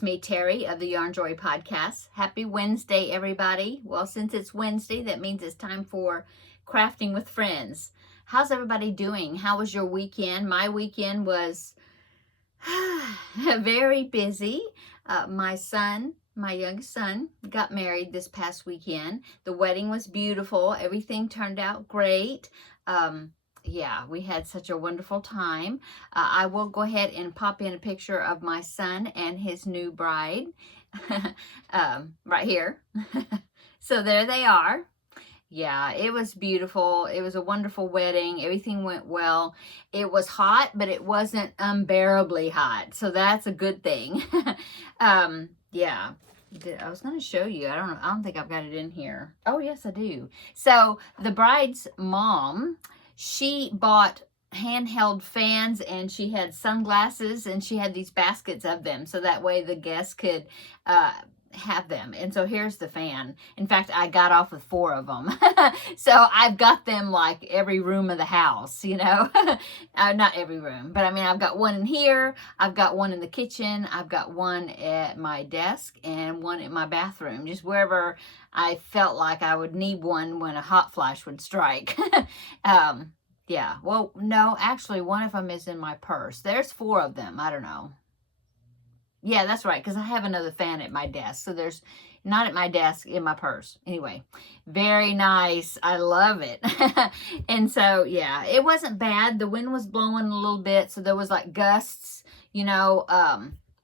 it's me, Terry, of the Yarnjoy podcast. Happy Wednesday, everybody. Well, since it's Wednesday, that means it's time for crafting with friends. How's everybody doing? How was your weekend? My weekend was very busy. My youngest son, got married this past weekend. The wedding was beautiful. Everything turned out great. Yeah, we had such a wonderful time. I will go ahead and pop in a picture of my son and his new bride right here. So there they are. Yeah, it was beautiful. It was a wonderful wedding. Everything went well. It was hot, but it wasn't unbearably hot. So that's a good thing. Yeah. I was going to show you. I don't think I've got it in here. Oh, yes, I do. So the bride's mom, she bought handheld fans and she had sunglasses and she had these baskets of them so that way the guests could have them. And so here's the fan. In fact, I got off with 4 of them. So I've got them like every room of the house, you know. Not every room, but I mean, I've got one in here, I've got one in the kitchen, I've got one at my desk and one in my bathroom, just wherever I felt like I would need one when a hot flash would strike. Yeah, well, no, actually one of them is in my purse. There's 4 of them. I don't know. Yeah, that's right, because I have another fan at my desk. So there's not at my desk, in my purse. Anyway, very nice. I love it. And so, yeah, it wasn't bad. The wind was blowing a little bit, so there was like gusts, you know,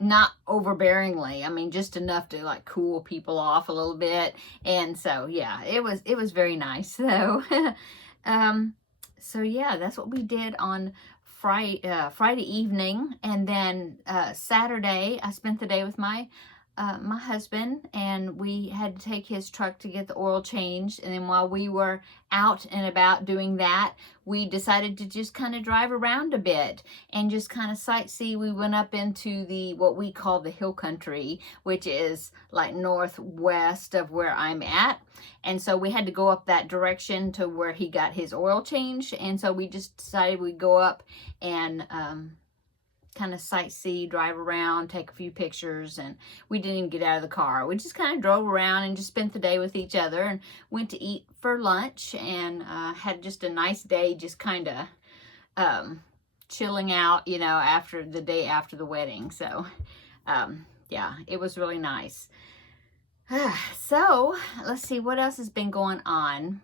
not overbearingly. I mean, just enough to like cool people off a little bit. And so, yeah, it was very nice. So, so yeah, that's what we did on Friday evening, and then Saturday I spent the day with my husband, and we had to take his truck to get the oil changed. And then while we were out and about doing that, we decided to just kind of drive around a bit and just kind of sightsee. We went up into what we call the hill country, which is like northwest of where I'm at. And so we had to go up that direction to where he got his oil change. And so we just decided we'd go up and kind of sightsee, drive around, take a few pictures, and we didn't even get out of the car. We just kind of drove around and just spent the day with each other and went to eat for lunch and had just a nice day, just kind of chilling out, you know, after the day after the wedding. So, yeah, it was really nice. So, let's see what else has been going on.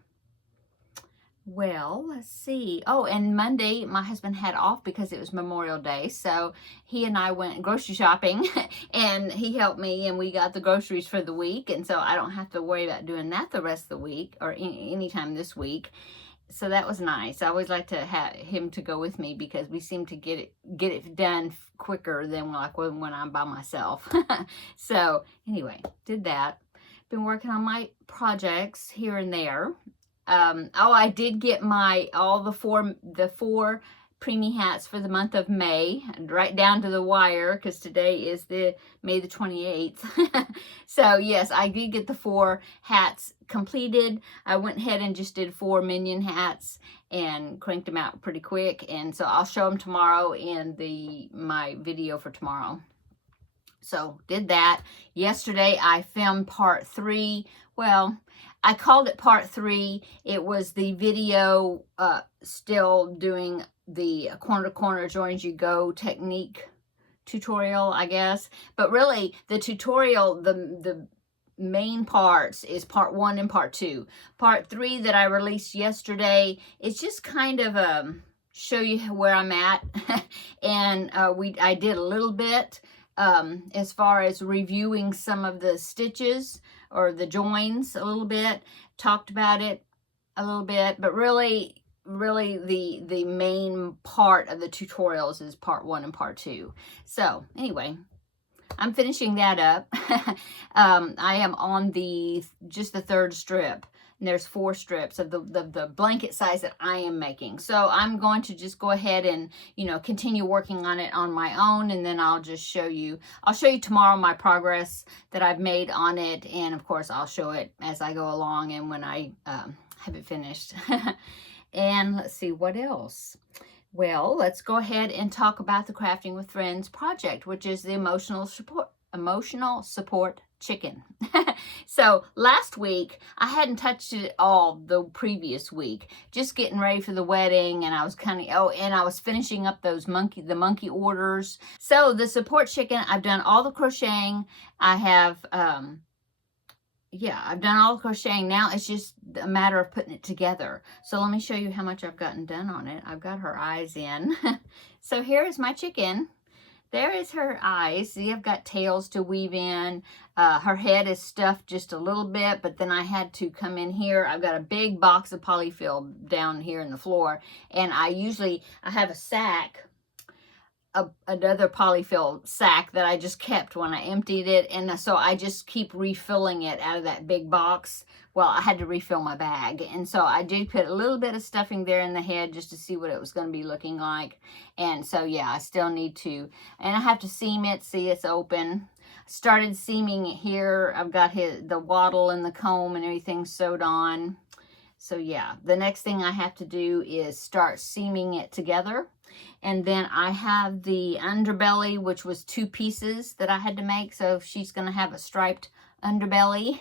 Well, let's see. Oh, and Monday, my husband had off because it was Memorial Day. So he and I went grocery shopping and he helped me and we got the groceries for the week. And so I don't have to worry about doing that the rest of the week or anytime this week. So that was nice. I always like to have him to go with me because we seem to get it done quicker than like when I'm by myself. So anyway, did that. Been working on my projects here and there. Oh, I did get the four preemie hats for the month of May, right down to the wire, because today is May the 28th. So yes, I did get the 4 hats completed. I went ahead and just did 4 minion hats and cranked them out pretty quick. And so I'll show them tomorrow in my video for tomorrow. So did that. Yesterday I filmed part 3. Well, I called it part 3. It was the video still doing the corner to corner join as you go technique tutorial, I guess. But really the tutorial, the main parts is part 1 and part 2. Part 3 that I released yesterday is just kind of show you where I'm at. And I did a little bit as far as reviewing some of the stitches or the joins a little bit, talked about it a little bit, but really the main part of the tutorials is part 1 and part 2. So anyway, I'm finishing that up. I am on just the 3rd strip. And there's 4 strips of the blanket size that I am making. So I'm going to just go ahead and, you know, continue working on it on my own. And then I'll just show you tomorrow my progress that I've made on it. And of course, I'll show it as I go along and when I have it finished. And let's see what else. Well, let's go ahead and talk about the Crafting with Friends project, which is the emotional emotional support chicken. So last week, I hadn't touched it all the previous week, just getting ready for the wedding, and I was and I was finishing up those the monkey orders. So the support chicken, I've done all the crocheting. I have, yeah, I've done all the crocheting. Now it's just a matter of putting it together. So let me show you how much I've gotten done on it. I've got her eyes in. So here is my chicken. There is her eyes. See, I've got tails to weave in. Her head is stuffed just a little bit, but then I had to come in here. I've got a big box of polyfill down here in the floor, and I have a sack, another polyfill sack that I just kept when I emptied it, and so I just keep refilling it out of that big box. Well, I had to refill my bag, and so I did put a little bit of stuffing there in the head just to see what it was going to be looking like. And so yeah, I still need to, and I have to seam it. See, it's open. Started seaming it here. I've got the wattle and the comb and everything sewed on. So yeah, the next thing I have to do is start seaming it together. And then I have the underbelly, which was 2 pieces that I had to make. So she's going to have a striped underbelly.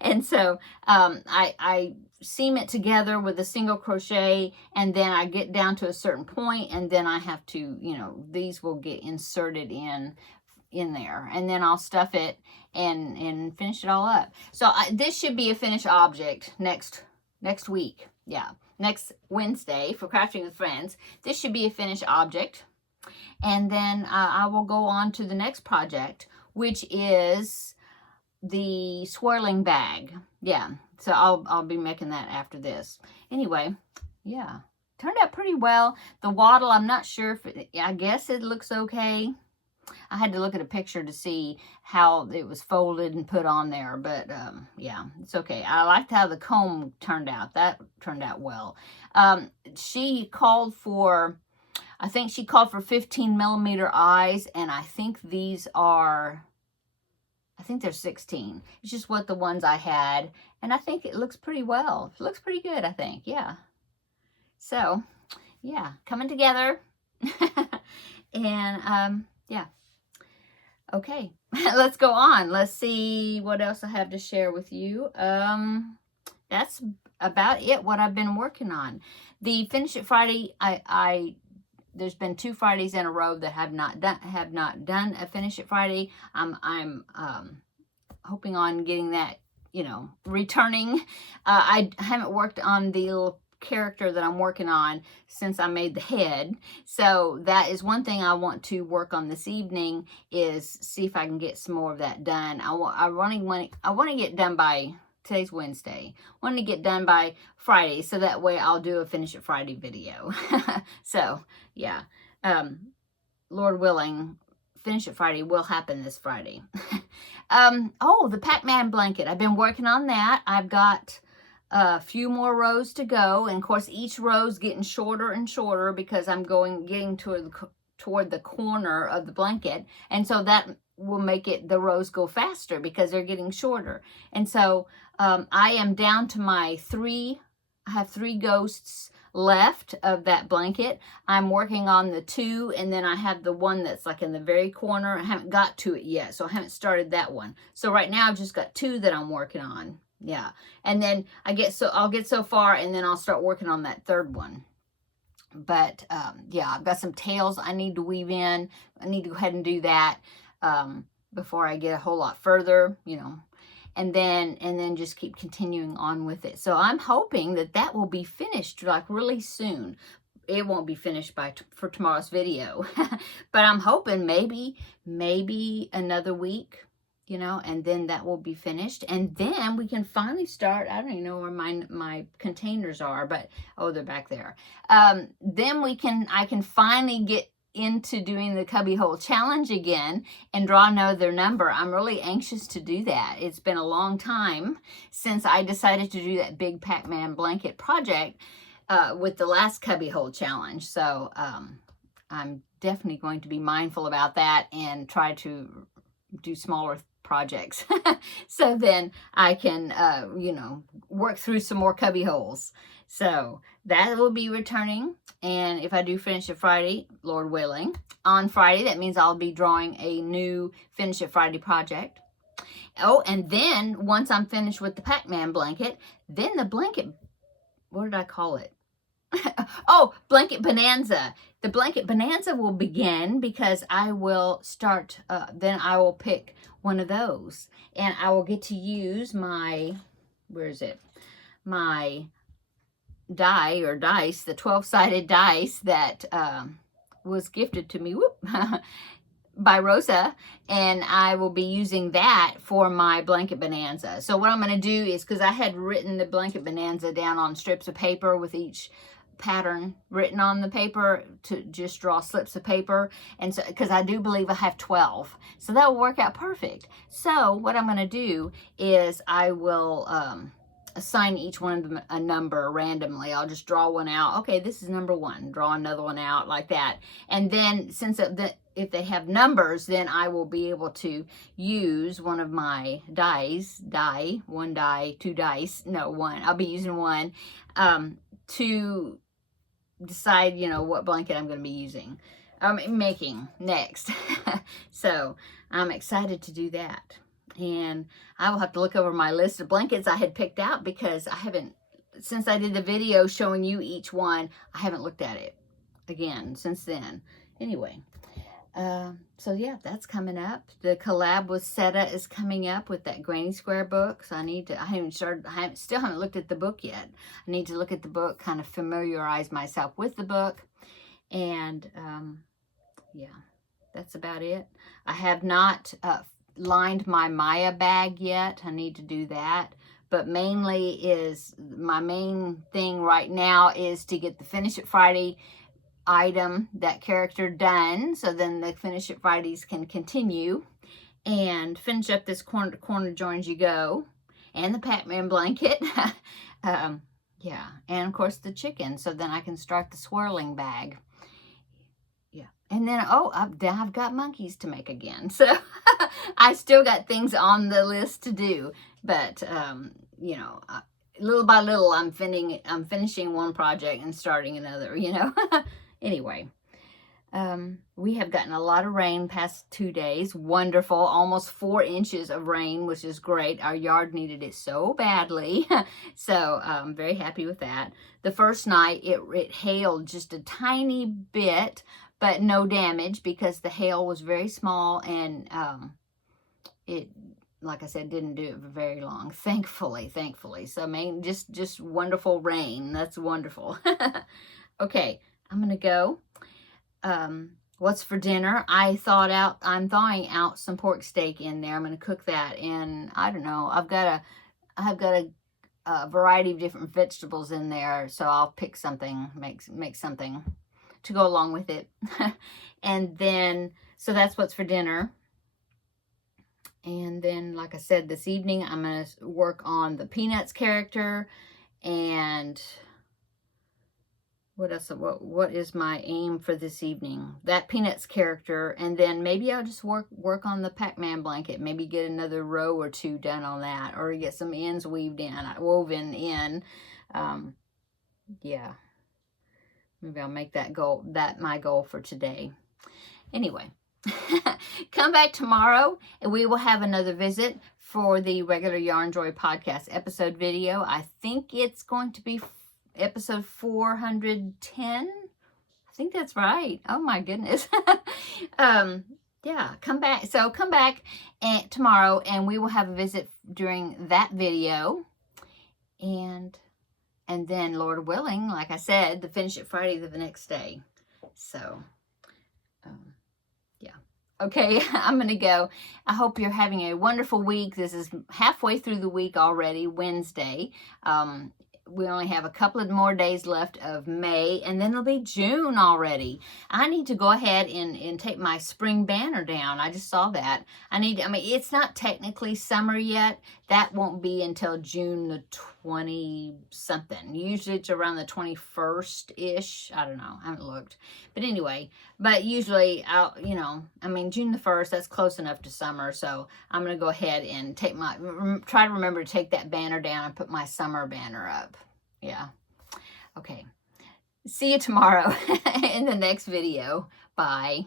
And so I seam it together with a single crochet, and then I get down to a certain point, and then I have to, these will get inserted in there, and then I'll stuff it and finish it all up. So this should be a finished object next week. Yeah, next Wednesday for Crafting with Friends. This should be a finished object. And then I will go on to the next project, which is the swirling bag. Yeah, so I'll be making that after this. Anyway, yeah, turned out pretty well. The wattle, I'm not sure if I guess it looks okay. I had to look at a picture to see how it was folded and put on there, but yeah, it's okay. I liked how the comb turned out. That turned out well. She called for, I think she called for 15 millimeter eyes, and I think these are, I think they're 16. It's just what the ones I had, and I think it looks pretty well. It looks pretty good, I think, yeah. So, yeah, coming together. And, yeah. Okay, let's go on. Let's see what else I have to share with you. That's about it, what I've been working on. The Finish It Friday, there's been 2 Fridays in a row that have not done a Finish It Friday. I'm hoping on getting that, returning. I haven't worked on the little character that I'm working on since I made the head. So that is one thing I want to work on this evening, is see if I can get some more of that done. I want to get done by, today's Wednesday. I want to get done by Friday, so that way I'll do a Finish It Friday video. So yeah, Lord willing, Finish It Friday will happen this Friday. Oh, the Pac-Man blanket. I've been working on that. I've got a few more rows to go, and of course each row's getting shorter and shorter because I'm getting toward the corner of the blanket, and so that will make the rows go faster because they're getting shorter. And so I am down to my 3. I have 3 ghosts left of that blanket. I'm working on the 2, and then I have the one that's like in the very corner. I haven't got to it yet, so I haven't started that one. So right now I've just got 2 that I'm working on. Yeah, and then I'll get so far, and then I'll start working on that 3rd one. But yeah, I've got some tails I need to weave in. I need to go ahead and do that before I get a whole lot further, and then just keep continuing on with it. So I'm hoping that will be finished like really soon. It won't be finished for tomorrow's video, but I'm hoping maybe another week. And then that will be finished, and then we can finally start. I don't even know where my containers are, but oh, they're back there. Then I can finally get into doing the cubbyhole challenge again and draw another number. I'm really anxious to do that. It's been a long time since I decided to do that big Pac-Man blanket project with the last cubbyhole challenge. So I'm definitely going to be mindful about that and try to do smaller projects so then I can work through some more cubby holes. So that will be returning. And if I do finish it Friday, Lord willing, on Friday, that means I'll be drawing a new Finish It Friday project. Oh, and then once I'm finished with the Pac-Man blanket, then the blanket, what did I call it? Oh, blanket bonanza. The blanket bonanza will begin because I will start, then I will pick one of those. And I will get to use my, where is it? My die or dice, the 12-sided dice that was gifted to me by Rosa, and I will be using that for my blanket bonanza. So what I'm going to do is, because I had written the blanket bonanza down on strips of paper with each pattern written on the paper, to just draw slips of paper, and so because I do believe I have 12, so that will work out perfect. So what I'm going to do is I will assign each one of them a number randomly. I'll just draw one out. Okay, this is number 1. Draw another one out like that. And then since if they have numbers, then I will be able to use one of my one die, 2 dice. No, 1. I'll be using 1 to decide, what blanket I'm going to be using. Making next. So I'm excited to do that. And I will have to look over my list of blankets I had picked out, because I haven't, since I did the video showing you each one, I haven't looked at it again since then. Anyway, so yeah, that's coming up. The collab with Seta is coming up with that Granny Square book. So I still haven't looked at the book yet. I need to look at the book, kind of familiarize myself with the book. And yeah, that's about it. I have not lined my Maya bag yet. I need to do that. But mainly my main thing right now is to get the Finish It Friday item, that character, done, so then the Finish It Fridays can continue, and finish up this corner joins you go, and the Pac-Man blanket. Yeah, and of course the chicken, so then I can start the swirling bag. Yeah, and then I've got monkeys to make again, so I still got things on the list to do, but little by little I'm finishing one project and starting another. Anyway, we have gotten a lot of rain past 2 days. Wonderful. Almost 4 inches of rain, which is great. Our yard needed it so badly. So I'm very happy with that. The first night it hailed just a tiny bit, but no damage, because the hail was very small, and it, like I said, didn't do it for very long. Thankfully. So just wonderful rain. That's wonderful. Okay. I'm going to go. What's for dinner? I'm thawing out some pork steak in there. I'm going to cook that. And I don't know, I've got a variety of different vegetables in there. So I'll pick something, make something to go along with it. And then, so that's what's for dinner. And then, like I said, this evening, I'm going to work on the Peanuts character. And what else? What is my aim for this evening? That Peanuts character, and then maybe I'll just work on the Pac-Man blanket. Maybe get another row or 2 done on that, or get some ends woven in. Yeah, maybe I'll make that my goal for today. Anyway, come back tomorrow, and we will have another visit for the regular Yarnjoy podcast episode video. I think it's going to be episode 410. I think that's right. Oh my goodness. Yeah, come back. So come back tomorrow, and we will have a visit during that video. And then, Lord willing, like I said, the Finish It Friday the next day. So, yeah. Okay, I'm going to go. I hope you're having a wonderful week. This is halfway through the week already, Wednesday. We only have a couple of more days left of May, and then it'll be June already. I need to go ahead and take my spring banner down. I just saw that. I mean, it's not technically summer yet. that won't be until June the 20 something. Usually it's around the 21st-ish. I don't know. I haven't looked. But anyway, but usually I'll, you know, I mean, June the 1st, that's close enough to summer. So I'm going to go ahead and take my, try to remember to take that banner down and put my summer banner up. Yeah. Okay. See you tomorrow in the next video. Bye.